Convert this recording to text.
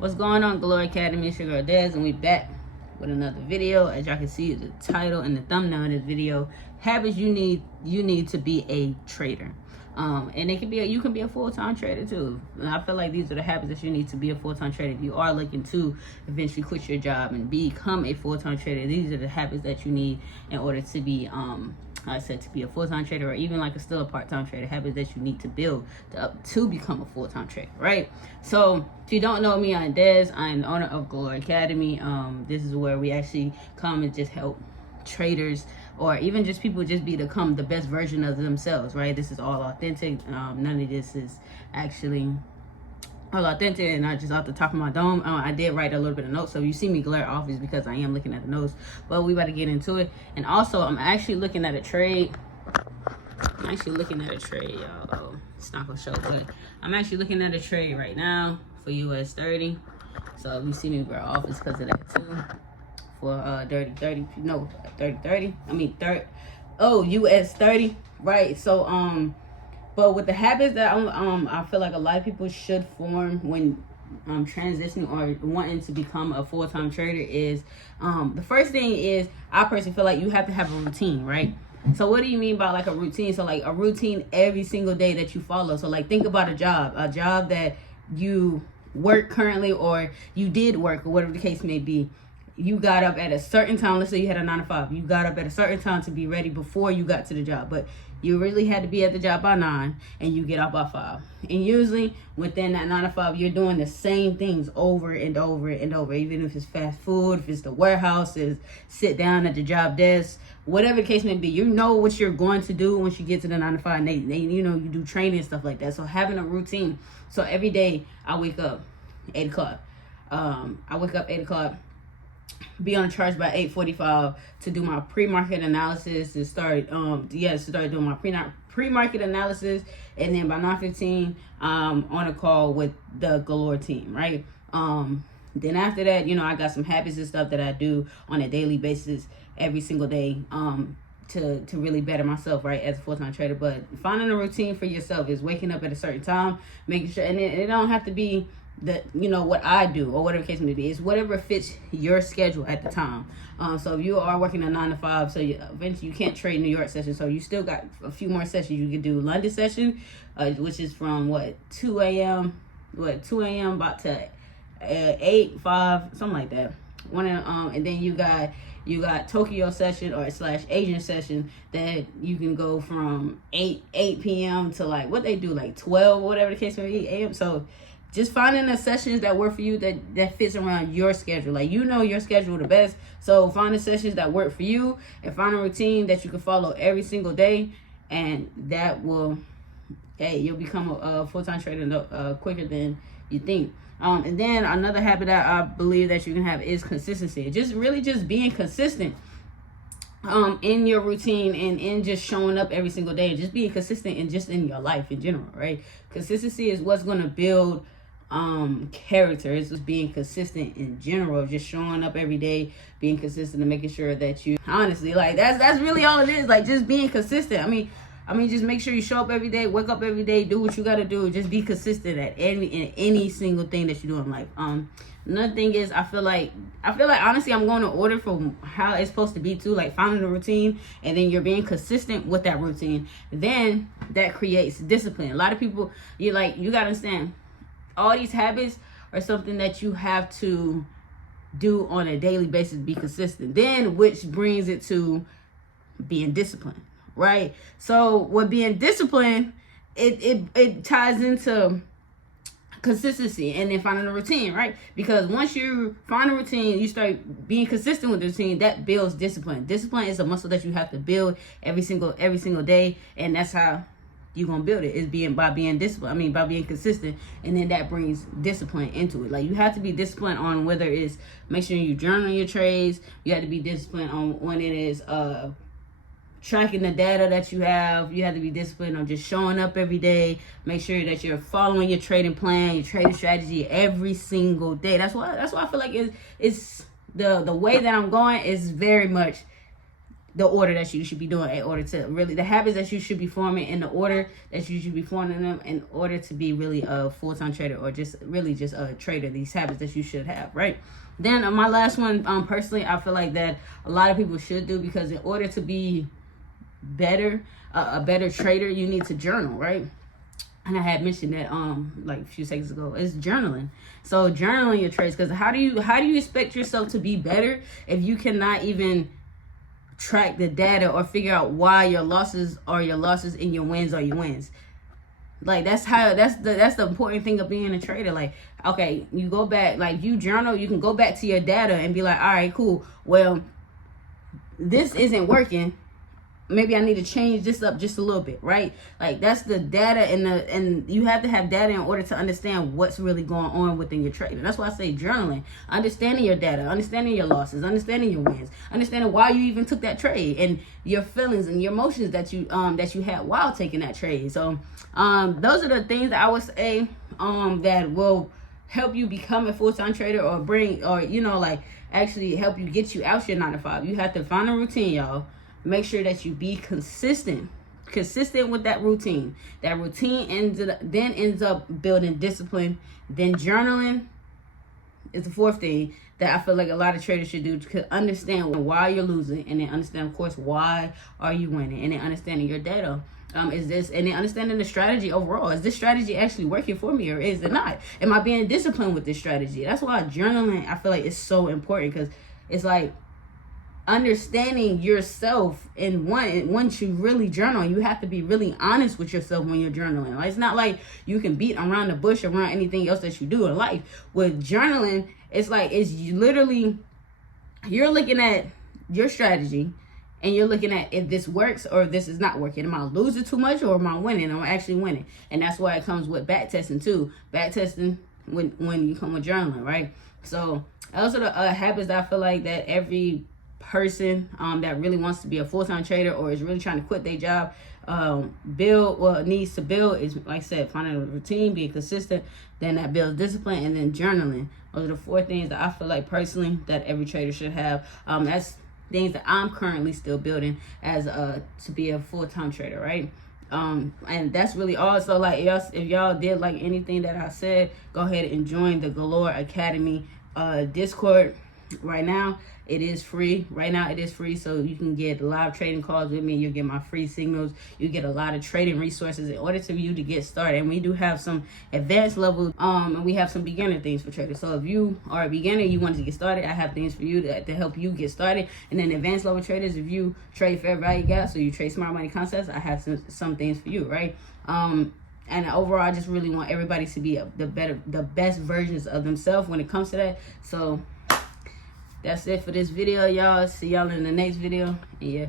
What's going on, Glory Academy? It's your girl Dez, and we back with another video. As y'all can see, the title and the thumbnail of this video: habits you need to be a trader. And it can be you can be a full-time trader too. And I feel like these are the habits that you need to be a full-time trader. If you are looking to eventually quit your job and become a full-time trader, these are the habits that you need in order to be I said to be a full-time trader, or even like still a part-time trader. Habits that you need to build to become a full-time trader, right? So if you don't know me, I'm Dez. I'm the owner of Glory Academy. This is where we actually come and just help traders, or even just people just become the best version of themselves, right? This is all authentic. None of this is actually all authentic and not just off the top of my dome. I did write a little bit of notes, so if you see me glare off, is because I am looking at the notes. But we about to get into it. And also, I'm actually looking at a trade. Y'all. Oh, it's not gonna show, but I'm actually looking at a trade right now for US 30. So if you see me glare off, it's because of that too. For US 30, right? So but with the habits that I feel like a lot of people should form when transitioning or wanting to become a full-time trader is the first thing is, I personally feel like you have to have a routine, right? So what do you mean by like a routine? So like a routine every single day that you follow. So like think about a job that you work currently, or you did work, or whatever the case may be. You got up at a certain time. Let's say you had a 9 to 5. You got up at a certain time to be ready before you got to the job, but you really had to be at the job by 9, and you get off by 5. And usually within that 9 to 5, you're doing the same things over and over and over. Even if it's fast food, if it's the warehouse, is sit down at the job desk, whatever the case may be. You know what you're going to do once you get to the 9 to 5. And they you know, you do training and stuff like that. So having a routine. So every day I wake up 8 o'clock. Be on charge by 8:45 to do my pre-market analysis, to start doing my pre-market analysis, and then by 9:15 on a call with the Galore team, right? Then after that, you know, I got some habits and stuff that I do on a daily basis every single day to really better myself, right, as a full-time trader. But finding a routine for yourself is waking up at a certain time, making sure, and it don't have to be that, you know, what I do or whatever the case may be. It's whatever fits your schedule at the time. So if you are working a 9 to 5, so eventually you can't trade New York session, so you still got a few more sessions. You can do London session, which is from 2 a.m. about to 8, 5, something like that. And then you got Tokyo session or / Asian session that you can go from 8 p.m. to like what they do, like 12, whatever the case may be, a.m. So just finding the sessions that work for you, that fits around your schedule. Like, you know your schedule the best. So find the sessions that work for you and find a routine that you can follow every single day. And that will, you'll become a full-time trader quicker than you think. And then another habit that I believe that you can have is consistency. Just being consistent in your routine and in just showing up every single day, and just being consistent and just in your life in general, right? Consistency is what's going to build character. It's just being consistent in general, just showing up every day, being consistent, and making sure that you honestly, like, that's really all it is. Like, just being consistent. I mean just make sure you show up every day, wake up every day, do what you got to do. Just be consistent in any single thing that you do in life. Another thing is, I feel like honestly, I'm going to order from how it's supposed to be too, like finding a routine, and then you're being consistent with that routine. Then that creates discipline. A lot of people, you got to understand, all these habits are something that you have to do on a daily basis, be consistent. Then, which brings it to being disciplined, right? So with being disciplined, it ties into consistency and then finding a routine, right? Because once you find a routine, you start being consistent with the routine, that builds discipline. Discipline is a muscle that you have to build every single day, and that's how you're gonna build it, is by being disciplined. By being consistent, and then that brings discipline into it. Like, you have to be disciplined on whether it's make sure you journal your trades. You have to be disciplined on when it is tracking the data that you have. You have to be disciplined on just showing up every day. Make sure that you're following your trading plan, your trading strategy every single day. That's why I feel like it's the way that I'm going is very much the order that you should be doing in order to really, the habits that you should be forming in the order that you should be forming them in order to be really a full-time trader, or just really just a trader. These habits that you should have, right? Then my last one, personally, I feel like that a lot of people should do, because in order to be better, a better trader, you need to journal, right? And I had mentioned that like a few seconds ago, is journaling. So journaling your trades, because how do you expect yourself to be better if you cannot even track the data or figure out why your losses are your losses and your wins are your wins? Like, that's the important thing of being a trader. Like, okay, you go back, like, you journal, you can go back to your data and be like, all right, cool, well, this isn't working, maybe I need to change this up just a little bit, right? Like, that's the data, and you have to have data in order to understand what's really going on within your trading. That's why I say journaling, understanding your data, understanding your losses, understanding your wins, understanding why you even took that trade, and your feelings and your emotions that you had while taking that trade. So those are the things that I would say that will help you become a full-time trader, or bring, or like actually help you get you out your 9 to 5. You have to find a routine, y'all. Make sure that you be consistent with that routine. That routine ends up building discipline. Then journaling is the fourth thing that I feel like a lot of traders should do, to understand why you're losing, and then understand, of course, why are you winning, and then understanding your data. And then understanding the strategy overall. Is this strategy actually working for me, or is it not? Am I being disciplined with this strategy? That's why journaling, I feel like, is so important, because it's like understanding yourself. And once you really journal, you have to be really honest with yourself when you're journaling. Like, it's not like you can beat around the bush around anything else that you do in life. With journaling, it's like, it's literally, you're looking at your strategy, and you're looking at if this works or if this is not working. Am I losing too much, or am I winning? Am I actually winning? And that's why it comes with back testing too. Back testing when you come with journaling, right? So those are the habits that I feel like that every person that really wants to be a full-time trader, or is really trying to quit their job, needs to build, is, like I said, finding a routine, being consistent, then that builds discipline, and then journaling. Those are the 4 things that I feel like personally that every trader should have. That's things that I'm currently still building as to be a full-time trader, right? And that's really all. So like, if y'all did like anything that I said, go ahead and join the Galore Academy Discord. Right now it is free. So you can get live trading calls with me. You'll get my free signals. You get a lot of trading resources in order for you to get started. And we do have some advanced levels, and we have some beginner things for traders. So if you are a beginner, you want to get started, I have things for you to help you get started. And then advanced level traders, if you trade fair value gaps, so you trade smart money concepts, I have some things for you, right? And overall, I just really want everybody to be the best versions of themselves when it comes to that. So that's it for this video, y'all. See y'all in the next video. Yeah.